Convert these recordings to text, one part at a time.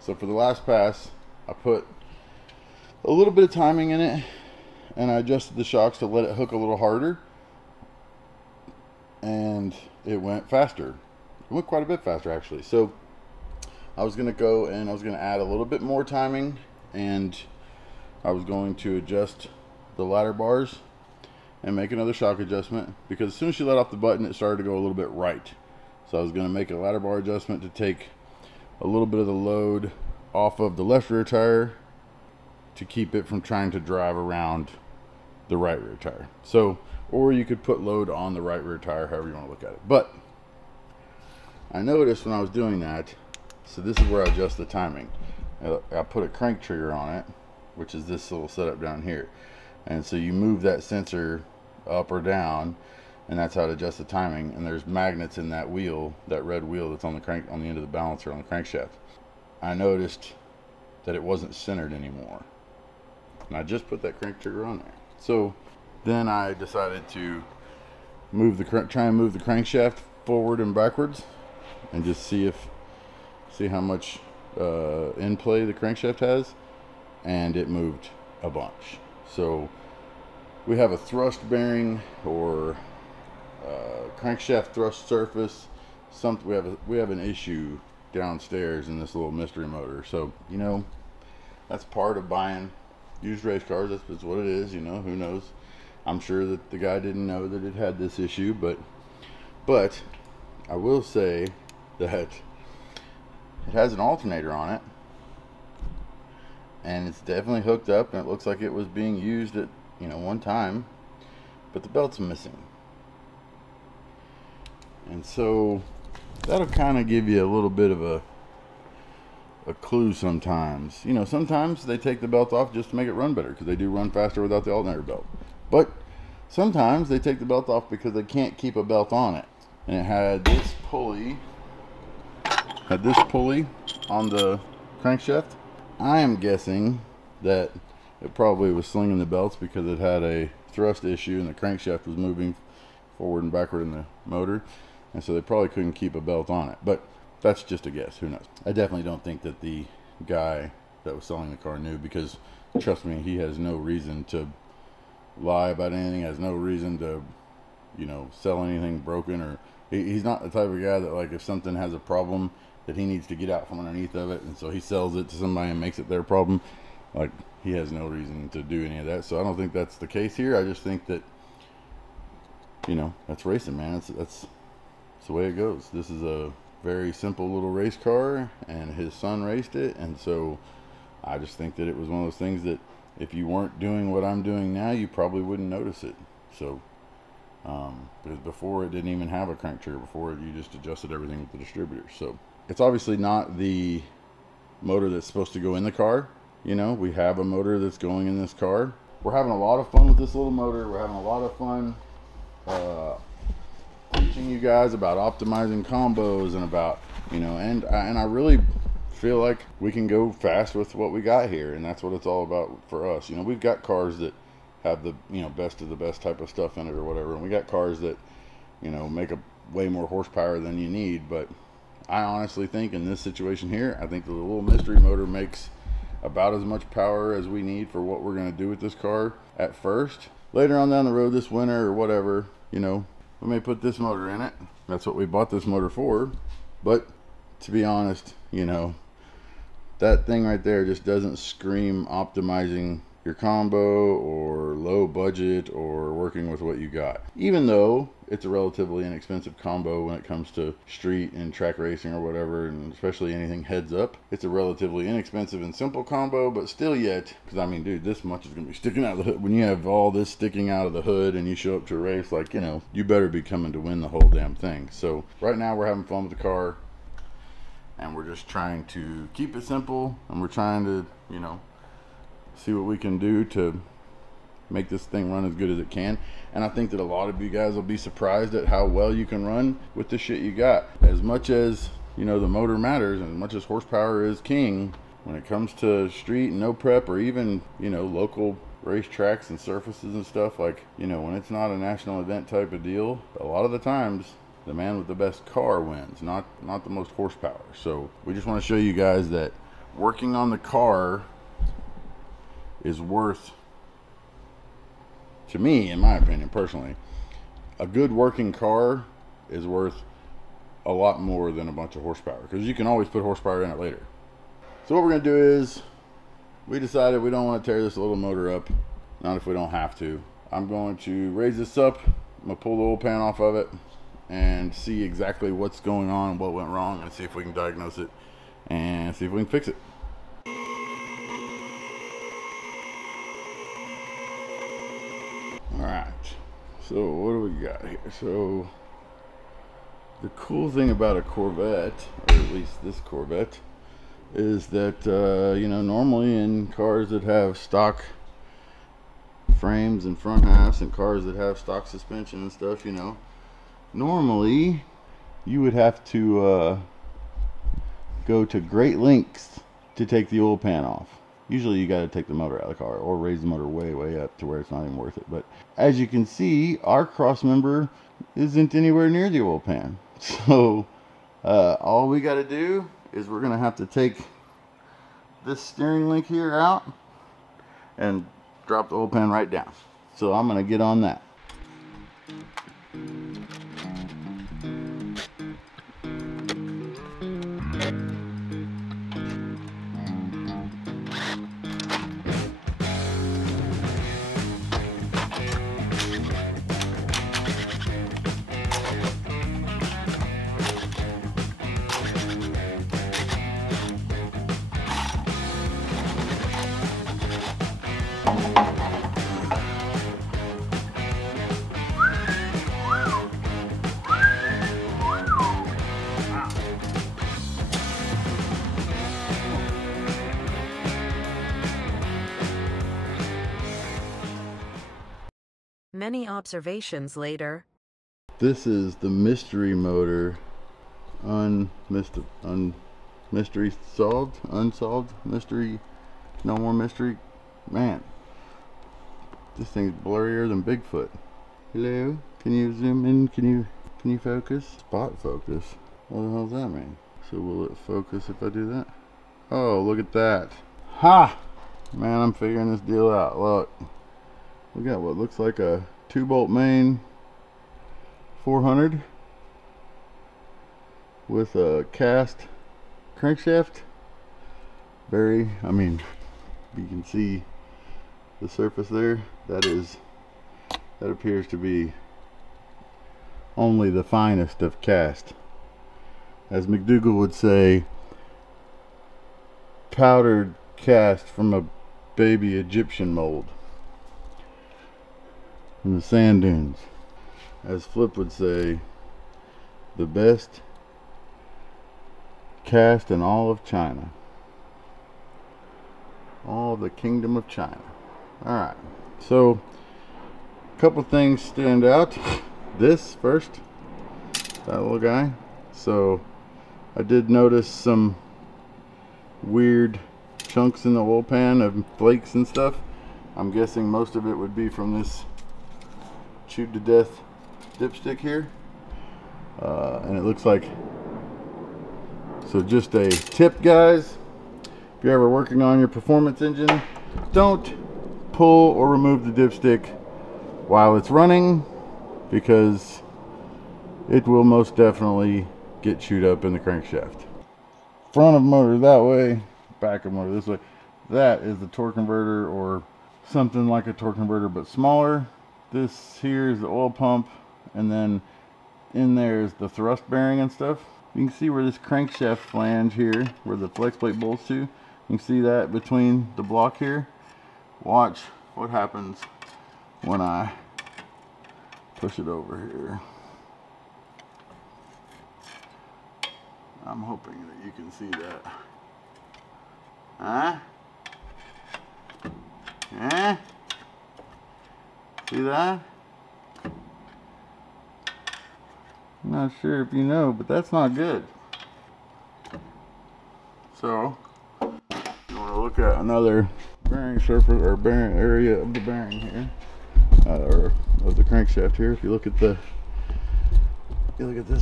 So for the last pass, I put a little bit of timing in it, and I adjusted the shocks to let it hook a little harder, and it went faster. It went quite a bit faster, actually. So I was going to go and I was going to add a little bit more timing, and I was going to adjust the ladder bars and make another shock adjustment, because as soon as she let off the button, it started to go a little bit right. So I was going to make a ladder bar adjustment to take a little bit of the load off of the left rear tire to keep it from trying to drive around the right rear tire. So, or you could put load on the right rear tire, however you want to look at it. But I noticed when I was doing that, so this is where I adjust the timing. I put a crank trigger on it, which is this little setup down here. And so you move that sensor up or down, and that's how to adjust the timing. And there's magnets in that wheel, that red wheel that's on the crank, on the end of the balancer on the crankshaft. I noticed that it wasn't centered anymore, and I just put that crank trigger on there. So then I decided to try and move the crankshaft forward and backwards, and just see how much in play the crankshaft has, and it moved a bunch. So we have a thrust bearing or crankshaft thrust surface. We have an issue downstairs in this little mystery motor. So, you know, that's part of buying used race cars. That's what it is. You know, who knows? I'm sure that the guy didn't know that it had this issue, but I will say that it has an alternator on it, and it's definitely hooked up, and it looks like it was being used at, you know, one time, but the belt's missing. And so that'll kind of give you a little bit of a clue sometimes. You know, sometimes they take the belt off just to make it run better, because they do run faster without the alternator belt. But sometimes they take the belt off because they can't keep a belt on it. And it had this pulley on the crankshaft. I am guessing that it probably was slinging the belts because it had a thrust issue and the crankshaft was moving forward and backward in the motor, and so they probably couldn't keep a belt on it. But that's just a guess, who knows. I definitely don't think that the guy that was selling the car knew, because trust me, he has no reason to lie about anything, has no reason to, you know, sell anything broken, or he's not the type of guy that, like, if something has a problem that he needs to get out from underneath of it, and so he sells it to somebody and makes it their problem. Like, he has no reason to do any of that. So I don't think that's the case here. I just think that, you know, that's racing, man. That's the way it goes. This is a very simple little race car, and his son raced it, and so I just think that it was one of those things that if you weren't doing what I'm doing now, you probably wouldn't notice it. So because before it didn't even have a crank trigger. Before it, you just adjusted everything with the distributor. So it's obviously not the motor that's supposed to go in the car. You know, we have a motor that's going in this car. We're having a lot of fun with this little motor. We're having a lot of fun teaching you guys about optimizing combos, and about, you know, and I really feel like we can go fast with what we got here, and that's what it's all about for us. You know, we've got cars that have the, you know, best of the best type of stuff in it or whatever, and we got cars that, you know, make a way more horsepower than you need. But I honestly think in this situation here, I think the little mystery motor makes about as much power as we need for what we're going to do with this car at first. Later on down the road, this winter or whatever, you know, we may put this motor in it. That's what we bought this motor for. But to be honest, you know, that thing right there just doesn't scream optimizing your combo or low budget or working with what you got. Even though it's a relatively inexpensive combo when it comes to street and track racing or whatever, and especially anything heads up, it's a relatively inexpensive and simple combo. But still yet, because I mean, dude, this much is going to be sticking out of the hood. When you have all this sticking out of the hood and you show up to a race, like, you know, you better be coming to win the whole damn thing. So right now we're having fun with the car, and we're just trying to keep it simple, and we're trying to, you know, see what we can do to make this thing run as good as it can. And I think that a lot of you guys will be surprised at how well you can run with the shit you got. As much as, you know, the motor matters, and as much as horsepower is king, when it comes to street and no prep, or even, you know, local race tracks and surfaces and stuff, like, you know, when it's not a national event type of deal, a lot of the times the man with the best car wins, not the most horsepower. So we just want to show you guys that working on the car is worth, to me, in my opinion, personally, a good working car is worth a lot more than a bunch of horsepower, because you can always put horsepower in it later. So what we're going to do is, we decided we don't want to tear this little motor up, not if we don't have to. I'm going to raise this up, I'm going to pull the oil pan off of it and see exactly what's going on and what went wrong, and see if we can diagnose it and see if we can fix it. Alright, so what do we got here? So the cool thing about a Corvette, or at least this Corvette, is that you know, normally in cars that have stock frames and front halves and cars that have stock suspension and stuff, you know, normally you would have to go to great lengths to take the oil pan off. Usually you got to take the motor out of the car or raise the motor way up to where it's not even worth it. But as you can see, our cross member isn't anywhere near the oil pan. So all we got to do is we're going to have to take this steering link here out and drop the oil pan right down. So I'm going to get on that. Many observations later. This is the mystery motor, mystery solved, unsolved, mystery, no more mystery. Man, this thing's blurrier than Bigfoot. Hello, can you zoom in? Can you focus? Spot focus. What the hell does that mean? So will it focus if I do that? Oh, look at that. Ha! Man, I'm figuring this deal out. Look. We got what looks like a 2-bolt main 400 with a cast crankshaft. I mean, you can see the surface there. That appears to be only the finest of cast. As McDougal would say, powdered cast from a baby Egyptian mold in the sand dunes. As Flip would say, the best cast in all of China. All of the kingdom of China. Alright, so a couple things stand out. This first, that little guy. So I did notice some weird chunks in the oil pan of flakes and stuff. I'm guessing most of it would be from this chewed to death dipstick here, and it looks like, so just a tip, guys, if you're ever working on your performance engine, don't pull or remove the dipstick while it's running, because it will most definitely get chewed up in the crankshaft. Front of motor that way, back of motor this way. That is the torque converter, or something like a torque converter but smaller. This here is the oil pump, and then in there is the thrust bearing and stuff. You can see where this crankshaft flange here, where the flex plate bolts to, you can see that between the block here. Watch what happens when I push it over here. I'm hoping that you can see that. Huh? Huh? See that? I'm not sure if you know, but that's not good. So, you want to look at another bearing surface, or bearing area of the bearing here, or of the crankshaft here. If you look at this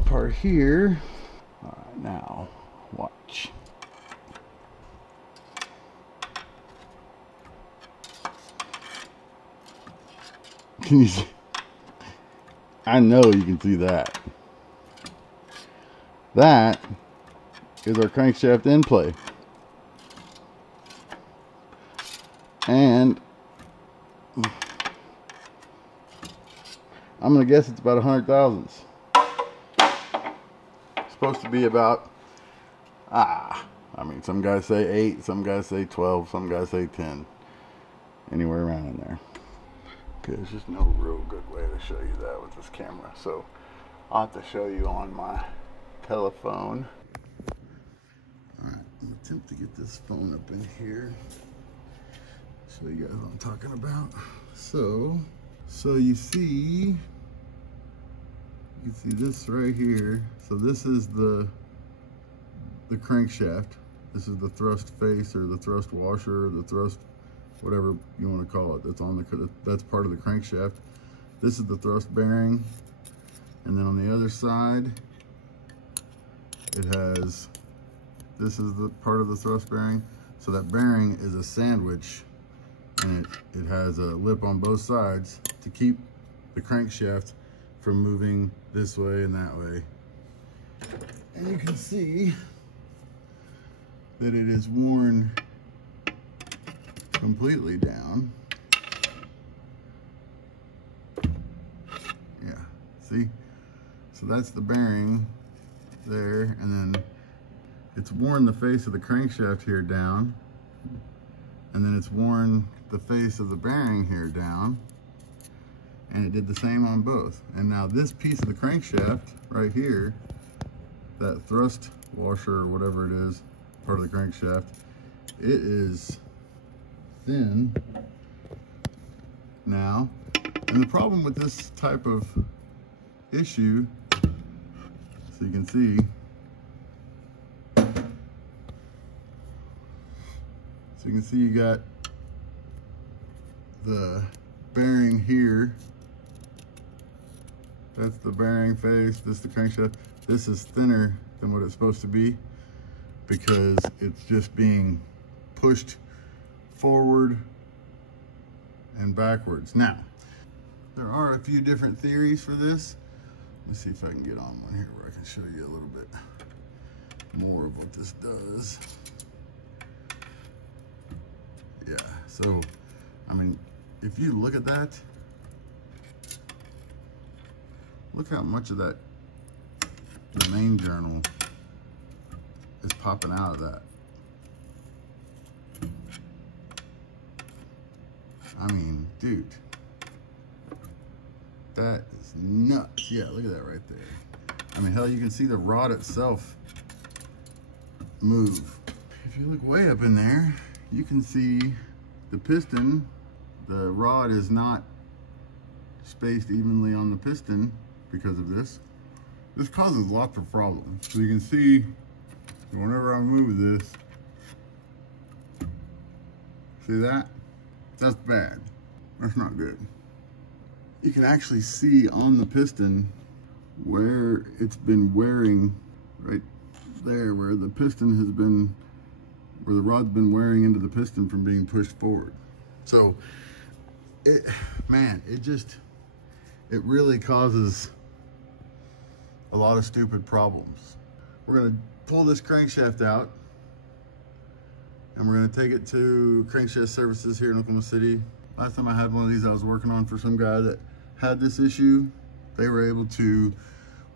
part here. All right, now watch. Can you see? I know you can see that. That is our crankshaft end play. And I'm gonna guess it's about 100 thousandths. Supposed to be about, I mean, some guys say 8, some guys say 12, some guys say 10. Anywhere around in there. Okay, there's just no real good way to show you that with this camera, so I'll have to show you on my telephone. Alright, I'm gonna attempt to get this phone up in here. Show you guys what I'm talking about. So you see this right here. So this is the crankshaft. This is the thrust face or the thrust washer or the thrust, whatever you want to call it. That's part of the crankshaft. This is the thrust bearing, and then on the other side it has, this is the part of the thrust bearing. So that bearing is a sandwich, and it has a lip on both sides to keep the crankshaft from moving this way and that way. And you can see that it is worn completely down. Yeah, see? So that's the bearing there, and then it's worn the face of the crankshaft here down, and then it's worn the face of the bearing here down, and it did the same on both. And now this piece of the crankshaft right here, that thrust washer or whatever it is, part of the crankshaft, it is thin now. And the problem with this type of issue, so you can see, you got the bearing here. That's the bearing face, this is the crankshaft. This is thinner than what it's supposed to be because it's just being pushed forward and backwards. Now, there are a few different theories for this. Let me see if I can get on one here where I can show you a little bit more of what this does. Yeah, so, I mean, if you look at that, look how much of that, the main journal is popping out of that. I mean, dude, that is nuts. Yeah, look at that right there. I mean, hell, you can see the rod itself move. If you look way up in there, you can see the piston. The rod is not spaced evenly on the piston because of this. This causes lots of problems. So you can see whenever I move this, see that? That's bad. That's not good. You can actually see on the piston where it's been wearing, right there, where the piston has been, where the rod's been wearing into the piston from being pushed forward. So, it really causes a lot of stupid problems. We're gonna pull this crankshaft out and we're gonna take it to crankshaft services here in Oklahoma City. Last time I had one of these, I was working on for some guy that had this issue. They were able to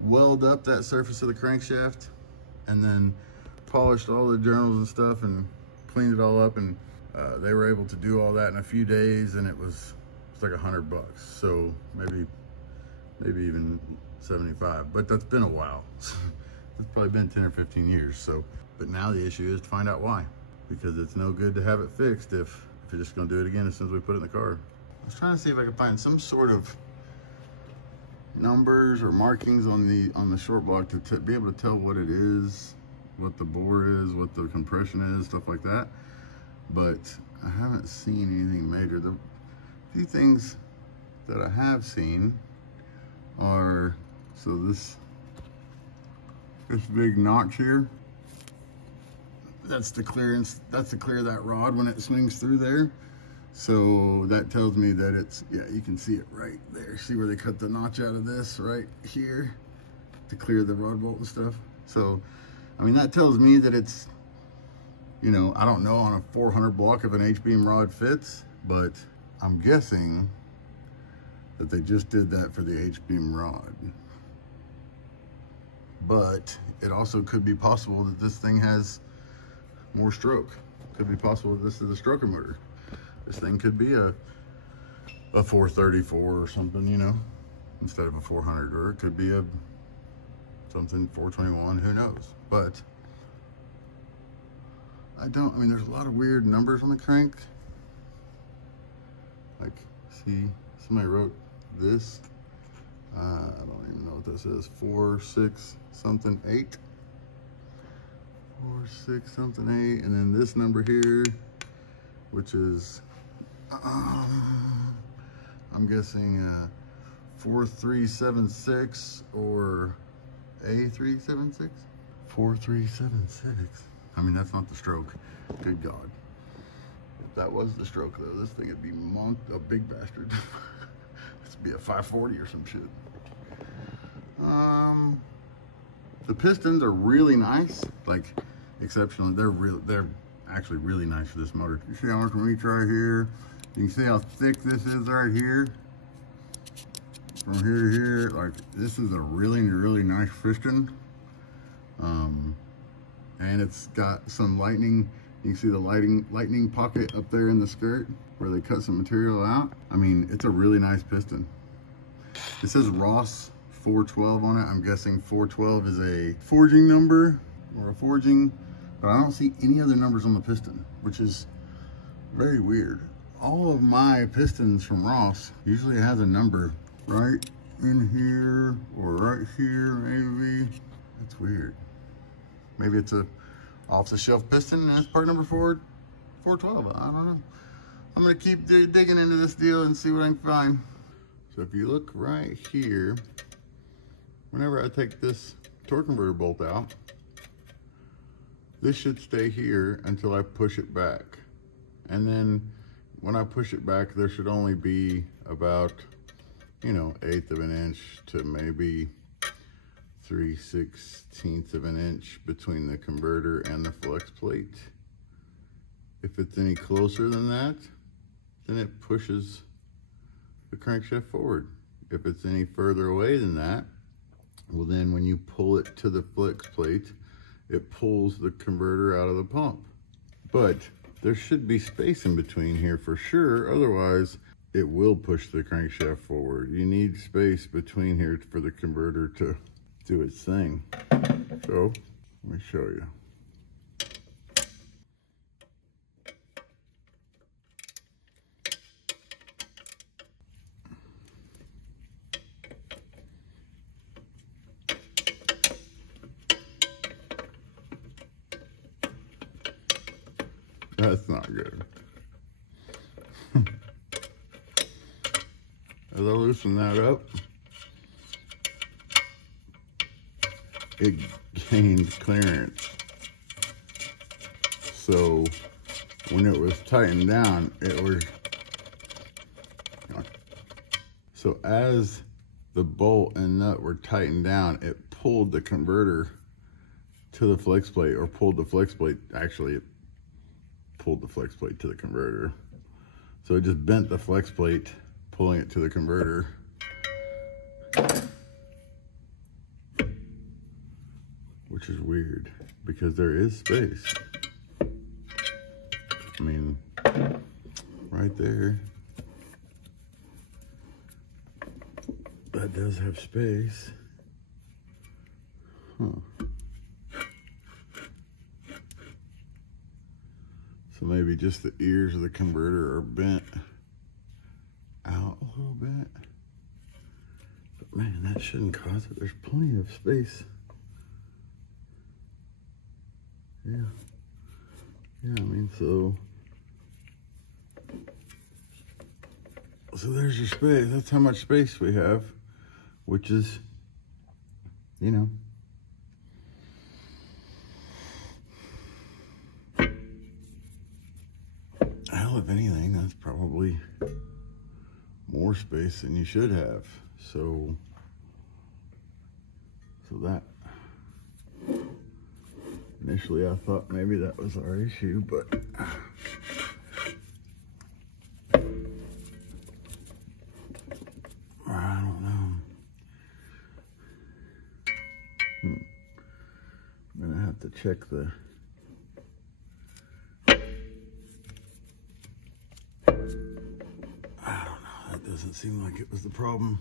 weld up that surface of the crankshaft and then polished all the journals and stuff and cleaned it all up, and they were able to do all that in a few days, and it's like $100. So maybe even 75, but that's been a while. It's probably been 10 or 15 years. So, but now the issue is to find out why, because it's no good to have it fixed if you're just gonna do it again as soon as we put it in the car. I was trying to see if I could find some sort of numbers or markings on the short block to be able to tell what it is, what the bore is, what the compression is, stuff like that. But I haven't seen anything major. The few things that I have seen are, so this big notch here, that's the clearance, that's to clear that rod when it swings through there. So that tells me that it's, yeah, you can see it right there. See where they cut the notch out of this right here to clear the rod bolt and stuff. So, I mean, that tells me that it's, you know, I don't know on a 400 block if an H-beam rod fits, but I'm guessing that they just did that for the H-beam rod. But it also could be possible that this thing has more stroke. Could be possible that this is a stroker motor. This thing could be a 434 or something, you know, instead of a 400, or it could be a something 421, who knows. But I mean, there's a lot of weird numbers on the crank. Like, see, somebody wrote this. I don't even know what this is. 4, 6, something 8. 4, 6, something 8. And then this number here, which is, I'm guessing 4376 or A376. 4376. I mean, that's not the stroke. Good God. If that was the stroke, though, this thing would be a big bastard. This would be a 540 or some shit. The pistons are really nice, like exceptional. They're actually really nice for this motor. You see how much reach right here? You can see how thick this is right here. From here to here, like this is a really, really nice piston. And it's got some lightning. You can see the lightning pocket up there in the skirt where they cut some material out. I mean, it's a really nice piston. It says Ross 412 on it. I'm guessing 412 is a forging number or a forging, but I don't see any other numbers on the piston, which is very weird. All of my pistons from Ross usually has a number right in here or right here, maybe. That's weird. Maybe it's a off-the-shelf piston and it's part number 412. I don't know. I'm gonna keep digging into this deal and see what I can find. So if you look right here, whenever I take this torque converter bolt out, this should stay here until I push it back. And then when I push it back, there should only be about, you know, 1/8 of an inch to maybe 3/16 of an inch between the converter and the flex plate. If it's any closer than that, then it pushes the crankshaft forward. If it's any further away than that, well then when you pull it to the flex plate, it pulls the converter out of the pump. But there should be space in between here for sure, otherwise it will push the crankshaft forward. You need space between here for the converter to do its thing. So let me show you. That's not good. As I loosen that up, it gained clearance. So when it was tightened down, it was, so as the bolt and nut were tightened down, it pulled the converter to the flex plate, or pulled the flex plate, actually it pulled the flex plate to the converter. So it just bent the flex plate, pulling it to the converter. Which is weird, because there is space. I mean, right there, that does have space. Huh. So maybe just the ears of the converter are bent out a little bit. But man, that shouldn't cause it. There's plenty of space. Yeah. Yeah, I mean, so there's your space. That's how much space we have, which is, you know, a hell Well, if anything, that's probably more space than you should have. So that, initially I thought maybe that was our issue, but I don't know. I'm gonna have to check the I don't know, that doesn't seem like it was the problem.